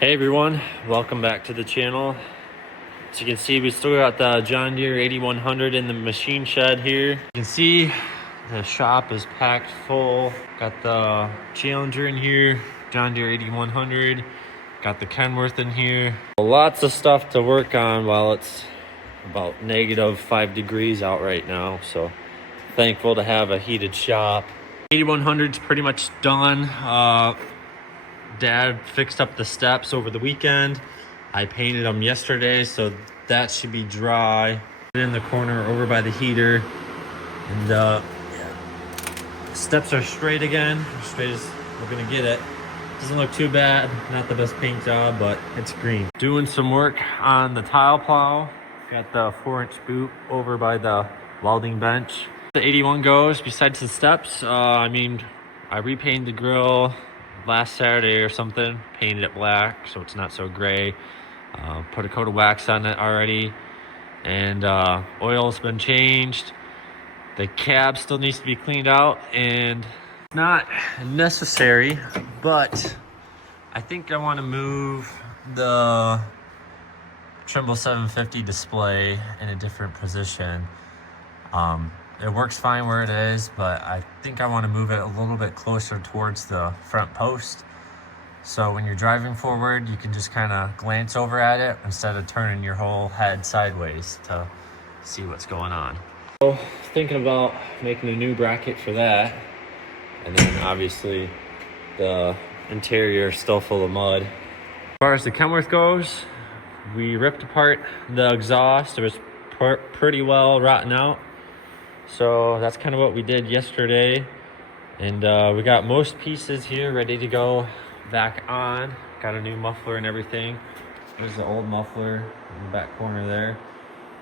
Hey everyone, welcome back to the channel. As you can see, we still got the John Deere 8100 in the machine shed here. You can see the shop is packed full. Got the Challenger in here, John Deere 8100. Got the Kenworth in here. Lots of stuff to work on while it's about -5 degrees out right now. So thankful to have a heated shop. 8100's pretty much done. Dad fixed up the steps over the weekend. I painted them yesterday, so that should be dry. Put it in the corner over by the heater. And yeah, steps are straight again, as straight as we're gonna get it. Doesn't look too bad, not the best paint job, but it's green. Doing some work on the tile plow. Got the 4-inch boot over by the welding bench. The 81 goes, besides the steps, I repainted the grill last Saturday or something, painted it black so it's not so gray. Put a coat of wax on it already, and oil's been changed. The cab still needs to be cleaned out, and not necessary, but I think I want to move the Trimble 750 display in a different position. It works fine where it is, but I think I want to move it a little bit closer towards the front post. So when you're driving forward, you can just kind of glance over at it instead of turning your whole head sideways to see what's going on. So thinking about making a new bracket for that. And then obviously the interior is still full of mud. As far as the Kenworth goes, we ripped apart the exhaust. It was pretty well rotten out. So that's kind of what we did yesterday. And we got most pieces here ready to go back on. Got a new muffler and everything. There's the old muffler in the back corner there.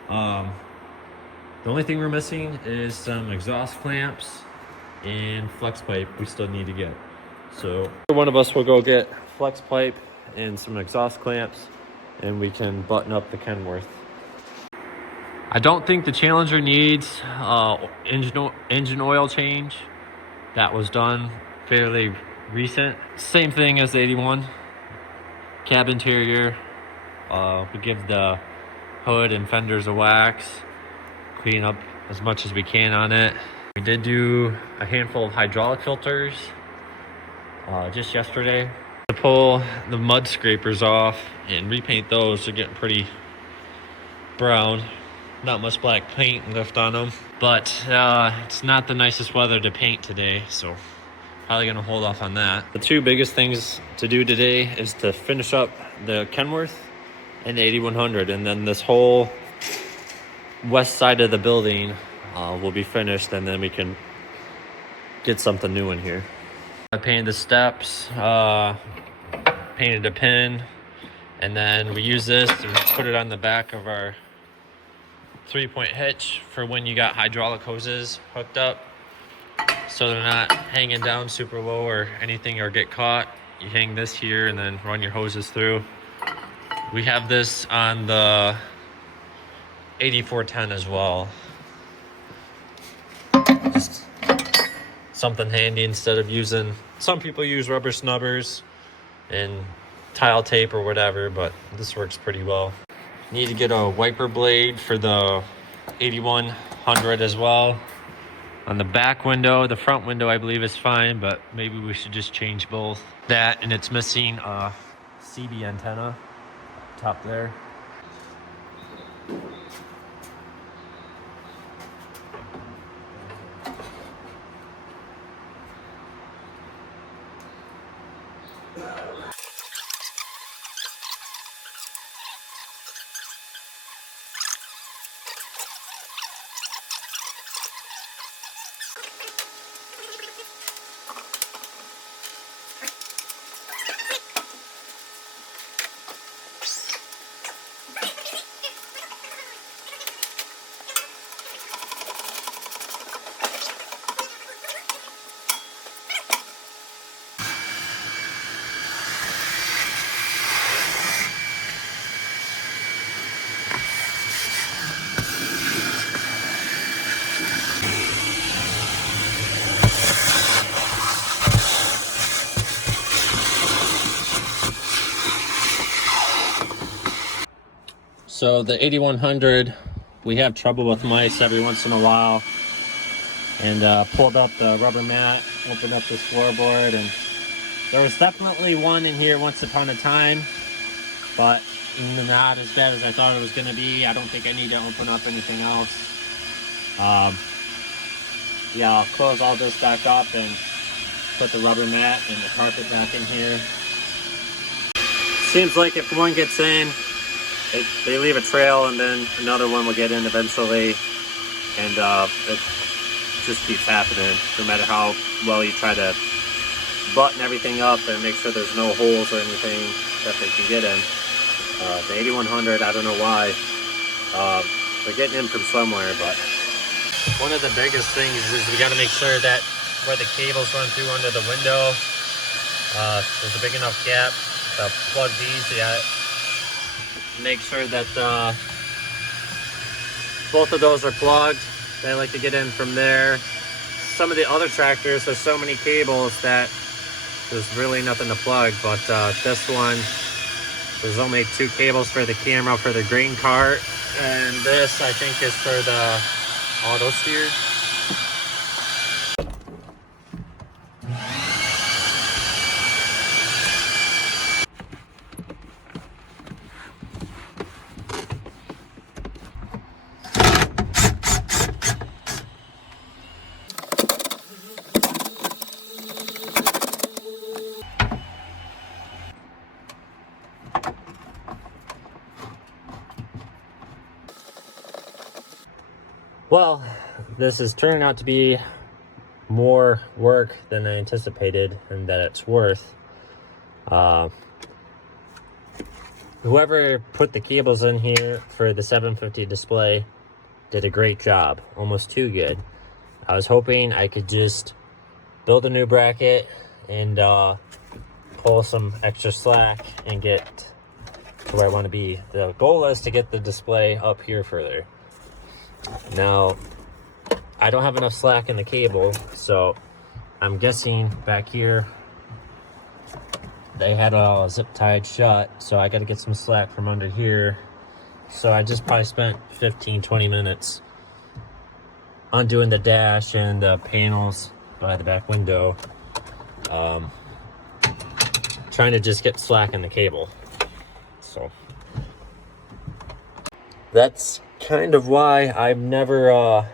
The only thing we're missing is some exhaust clamps and flex pipe we still need to get. So one of us will go get flex pipe and some exhaust clamps, and we can button up the Kenworth. I don't think the Challenger needs engine oil change. That was done fairly recent. Same thing as the 81. Cab interior. We give the hood and fenders a wax. Clean up as much as we can on it. We did do a handful of hydraulic filters just yesterday. To pull the mud scrapers off and repaint those, they're getting pretty brown. Not much black paint left on them, but it's not the nicest weather to paint today, so probably gonna hold off on that. The two biggest things to do today is to finish up the Kenworth and the 8100, and then this whole west side of the building will be finished, and then we can get something new in here. I painted the steps, painted a pin, and then we use this to put it on the back of our 3-point hitch for when you got hydraulic hoses hooked up, so they're not hanging down super low or anything or get caught. You hang this here and then run your hoses through. We have this on the 8410 as well. Just something handy instead of using, some people use rubber snubbers and tile tape or whatever, but this works pretty well. Need to get a wiper blade for the 8100 as well. On the back window, the front window I believe is fine, but maybe we should just change both. That, and it's missing a CB antenna top there. So the 8100, we have trouble with mice every once in a while. And pulled up the rubber mat, opened up this floorboard, and there was definitely one in here once upon a time, but not as bad as I thought it was going to be. I don't think I need to open up anything else. Yeah, I'll close all this back up and put the rubber mat and the carpet back in here. Seems like if one gets in, they leave a trail, and then another one will get in eventually, and it just keeps happening no matter how well you try to button everything up and make sure there's no holes or anything that they can get in. The 8100, I don't know why. They're getting in from somewhere, but one of the biggest things is we got to make sure that where the cables run through under the window, there's a big enough gap to plug these. You gotta make sure that both of those are plugged. They like to get in from there. Some of the other tractors, there's so many cables that there's really nothing to plug, but this one, there's only 2 cables for the camera for the grain cart, and this I think is for the auto steer. Well, this is turning out to be more work than I anticipated and that it's worth. Whoever put the cables in here for the 750 display did a great job, almost too good. I was hoping I could just build a new bracket and pull some extra slack and get to where I want to be. The goal is to get the display up here further. Now, I don't have enough slack in the cable, so I'm guessing back here they had it all zip tied shut, so I got to get some slack from under here. So I just probably spent 15-20 minutes undoing the dash and the panels by the back window, trying to just get slack in the cable. So that's kind of why I've never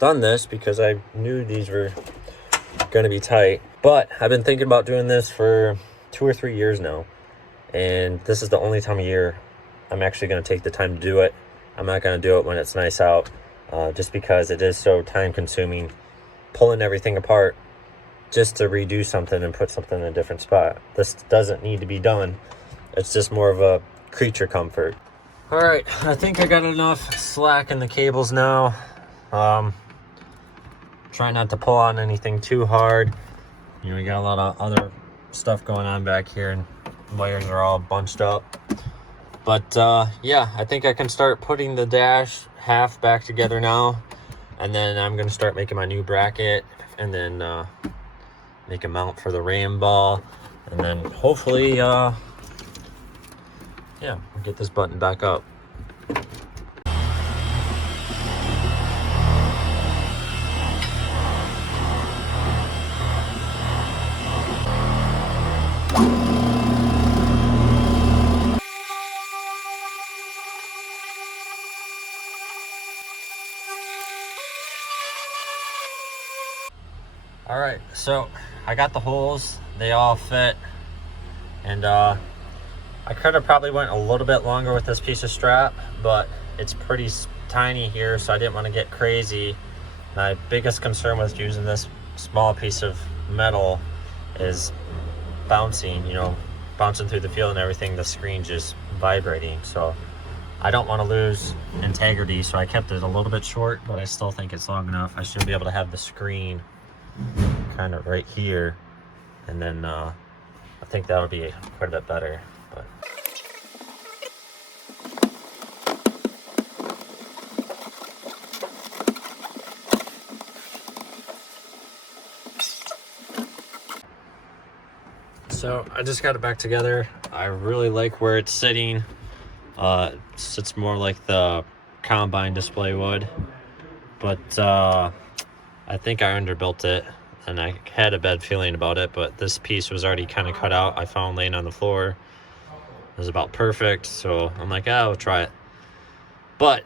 done this, because I knew these were going to be tight. But I've been thinking about doing this for 2 or 3 years now, and this is the only time of year I'm actually going to take the time to do it. I'm not going to do it when it's nice out, just because it is so time consuming pulling everything apart just to redo something and put something in a different spot. This doesn't need to be done. It's just more of a creature comfort. All right, I think I got enough slack in the cables now. Try not to pull on anything too hard. You know, we got a lot of other stuff going on back here, and wires are all bunched up. But yeah, I think I can start putting the dash half back together now, and then I'm gonna start making my new bracket, and then make a mount for the ram ball, and then hopefully yeah, we'll get this button back up. All right, so I got the holes, they all fit, and I could have probably went a little bit longer with this piece of strap, but it's pretty tiny here, so I didn't want to get crazy. My biggest concern with using this small piece of metal is bouncing, you know, bouncing through the field and everything, the screen just vibrating. So I don't want to lose integrity, so I kept it a little bit short, but I still think it's long enough. I should be able to have the screen kind of right here, and then I think that'll be quite a bit better. But so I just got it back together. I really like where it's sitting. It's more like the combine display would, but I think I underbuilt it, and I had a bad feeling about it, but this piece was already kind of cut out. I found laying on the floor. It was about perfect, so I'm like, I'll try it. But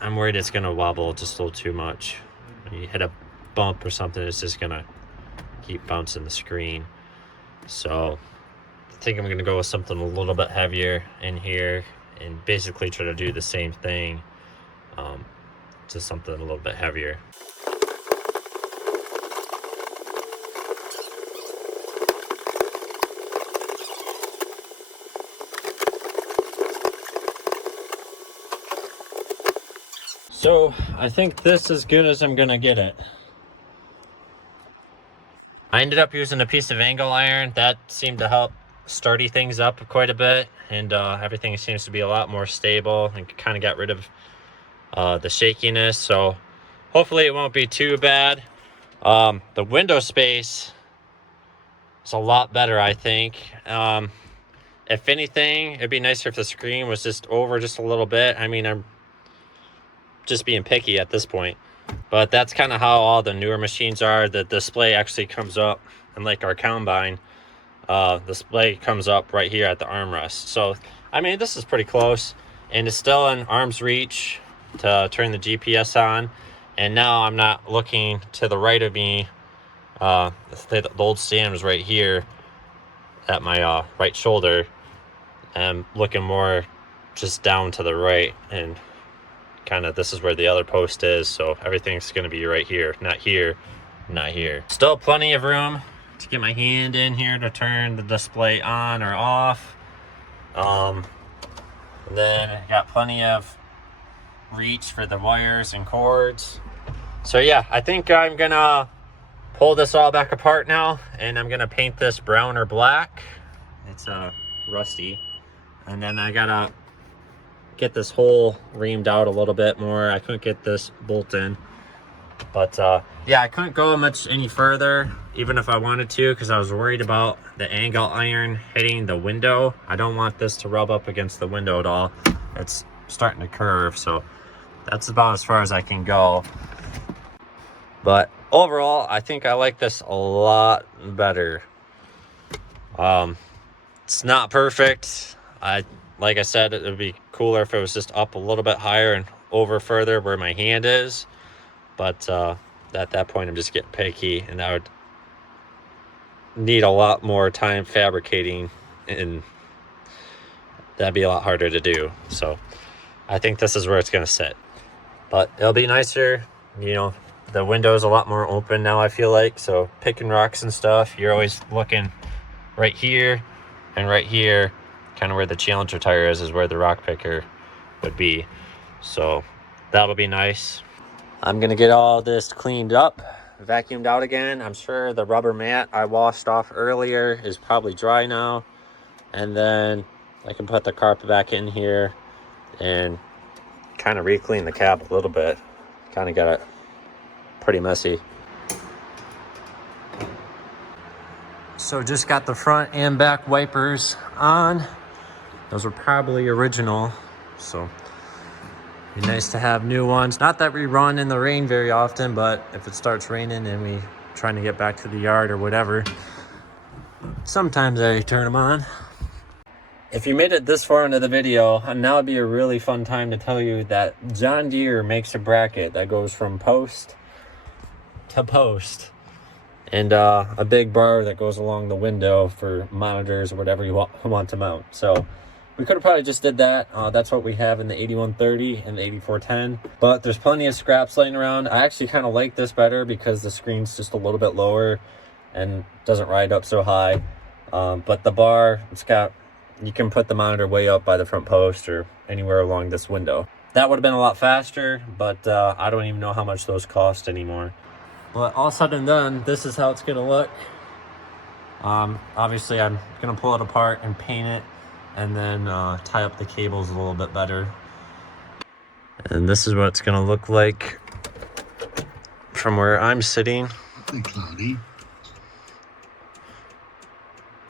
I'm worried it's gonna wobble just a little too much. When you hit a bump or something, it's just gonna keep bouncing the screen. So I think I'm gonna go with something a little bit heavier in here and basically try to do the same thing, just something a little bit heavier. So I think this is as good as I'm gonna get it. I ended up using a piece of angle iron. That seemed to help sturdy things up quite a bit, and everything seems to be a lot more stable and kind of got rid of the shakiness. So hopefully it won't be too bad. The window space is a lot better, I think. If anything, it'd be nicer if the screen was just over just a little bit. I mean, I'm just being picky at this point, but that's kind of how all the newer machines are. The display actually comes up, and like our combine, display comes up right here at the armrest. So I mean, this is pretty close, and it's still in arm's reach to turn the GPS on. And now I'm not looking to the right of me. The old stand was right here at my right shoulder. I'm looking more just down to the right, and kind of this is where the other post is, so everything's going to be right here, not here, not here. Still plenty of room to get my hand in here to turn the display on or off. And then I got plenty of reach for the wires and cords. So yeah, I think I'm gonna pull this all back apart now, and I'm gonna paint this brown or black. It's rusty, and then I gotta get this hole reamed out a little bit more. I couldn't get this bolt in, but yeah, I couldn't go much any further even if I wanted to, because I was worried about the angle iron hitting the window. I don't want this to rub up against the window at all. It's starting to curve, so that's about as far as I can go. But overall, I think I like this a lot better. It's not perfect. Like I said, it would be cooler if it was just up a little bit higher and over further where my hand is. But at that point, I'm just getting picky, and I would need a lot more time fabricating, and that'd be a lot harder to do. So I think this is where it's going to sit. But it'll be nicer. You know, the window's a lot more open now, I feel like. So picking rocks and stuff, you're always looking right here and right here. Kind of where the Challenger tire is where the rock picker would be. So that'll be nice. I'm gonna get all this cleaned up, vacuumed out again. I'm sure the rubber mat I washed off earlier is probably dry now, and then I can put the carpet back in here and kind of re-clean the cab a little bit. Kind of got it pretty messy. So just got the front and back wipers on. Those were probably original, so it'd be nice to have new ones. Not that we run in the rain very often, but if it starts raining and we trying to get back to the yard or whatever, sometimes I turn them on. If you made it this far into the video, now would be a really fun time to tell you that John Deere makes a bracket that goes from post to post, and a big bar that goes along the window for monitors or whatever you want to mount. So we could have probably just did that. That's what we have in the 8130 and the 8410. But there's plenty of scraps laying around. I actually kind of like this better because the screen's just a little bit lower and doesn't ride up so high. But the bar, you can put the monitor way up by the front post or anywhere along this window. That would have been a lot faster, but I don't even know how much those cost anymore. But all said and done, this is how it's gonna look. Obviously I'm gonna pull it apart and paint it, and then tie up the cables a little bit better. And this is what it's gonna look like from where I'm sitting. Cloudy.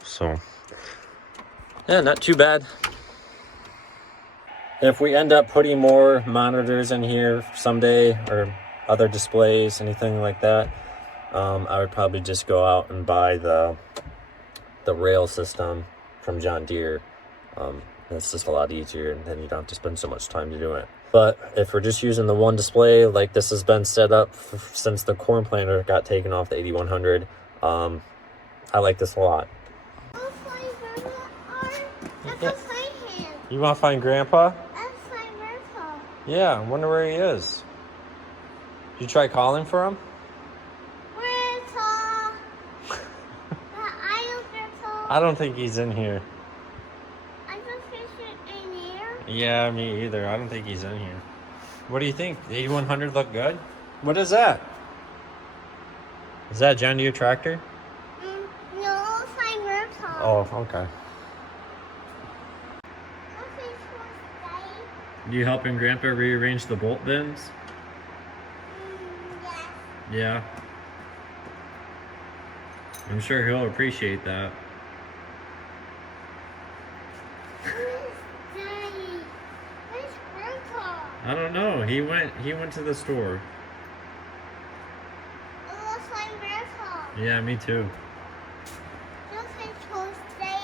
So yeah, not too bad. If we end up putting more monitors in here someday, or other displays, anything like that, I would probably just go out and buy the rail system from John Deere. It's just a lot easier, and then you don't have to spend so much time to do it. But if we're just using the one display, like this has been set up since the corn planter got taken off the 8100, I like this a lot. Yeah. You want to find Grandpa? That's my Grandpa. Yeah, I wonder where he is. Did you try calling for him? Grandpa. Grandpa. I don't think he's in here. I don't think he's in here. Yeah, me either. I don't think he's in here. What do you think? The 8100 look good? What is that? Is that a John Deere tractor? No, it's my Grandpa. Oh, okay. You helping Grandpa rearrange the bolt bins? Yes. Yeah. I'm sure he'll appreciate that. Where's Daddy? Where's Grandpa? I don't know. He went to the store. Oh, that's my Grandpa. Yeah, me too. Don't say Tuesday.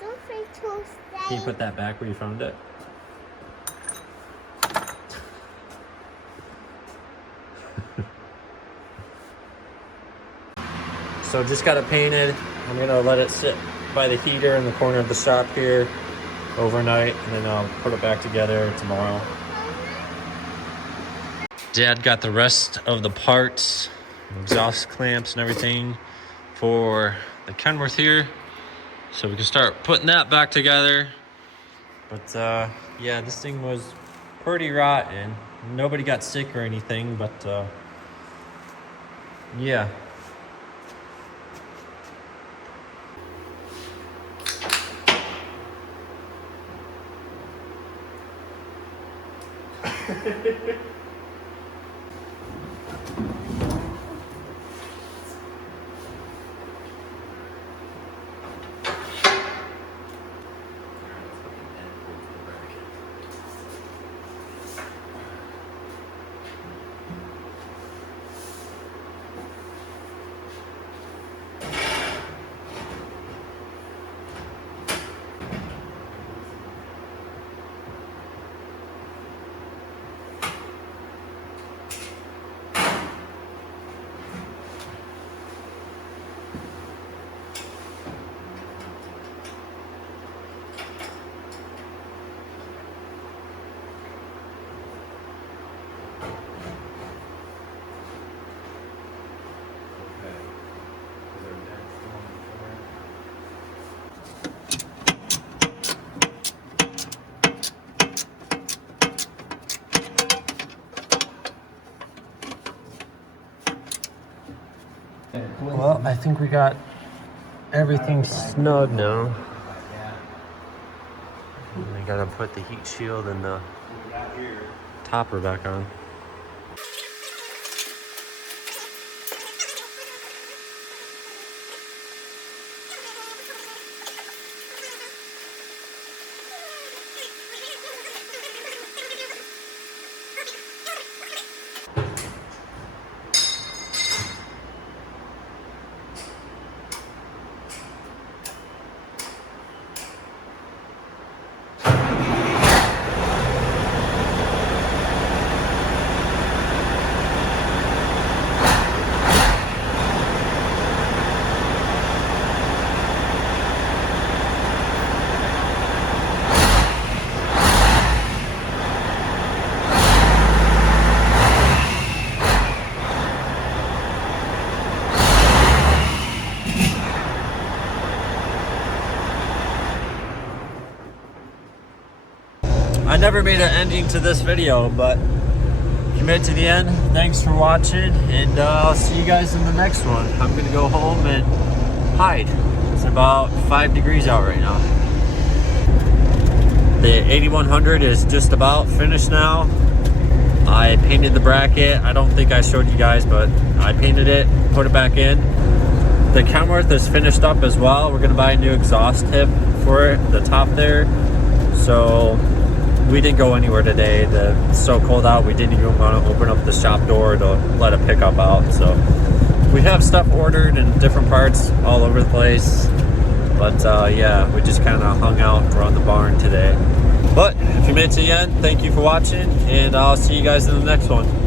Don't say Tuesday. Can you put that back where you found it? So just got it painted. I'm gonna let it sit by the heater in the corner of the shop here overnight, and then I'll put it back together tomorrow. Dad got the rest of the parts, exhaust clamps and everything for the Kenworth here, so we can start putting that back together. But yeah, this thing was pretty rotten. Nobody got sick or anything, but yeah. Well, I think we got everything snug now. We gotta put the heat shield and the topper back on. I never made an ending to this video, but if you made it to the end, thanks for watching, and I'll see you guys in the next one. I'm gonna go home and hide. It's about 5 degrees out right now. The 8100 is just about finished now. I painted the bracket. I don't think I showed you guys, but I painted it, put it back in. The Kenworth is finished up as well. We're gonna buy a new exhaust tip for it, the top there. So we didn't go anywhere today. It's so cold out, we didn't even want to open up the shop door to let a pickup out. So we have stuff ordered in different parts all over the place. But yeah, we just kind of hung out around the barn today. But if you made it to the end, thank you for watching, and I'll see you guys in the next one.